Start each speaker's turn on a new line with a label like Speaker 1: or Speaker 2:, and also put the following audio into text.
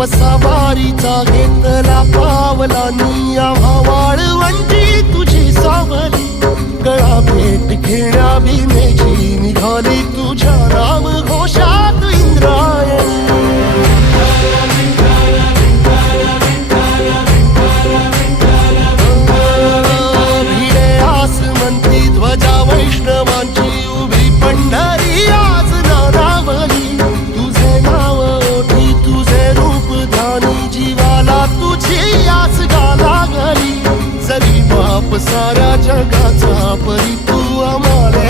Speaker 1: वसावारीचा घेतला पावलानी निया वाळवंटी तुझी सावली. गळा भेट घेण्या भीमेची निघाली तुझ्या राव जरी बाप जगाचा परी तू आम्हाला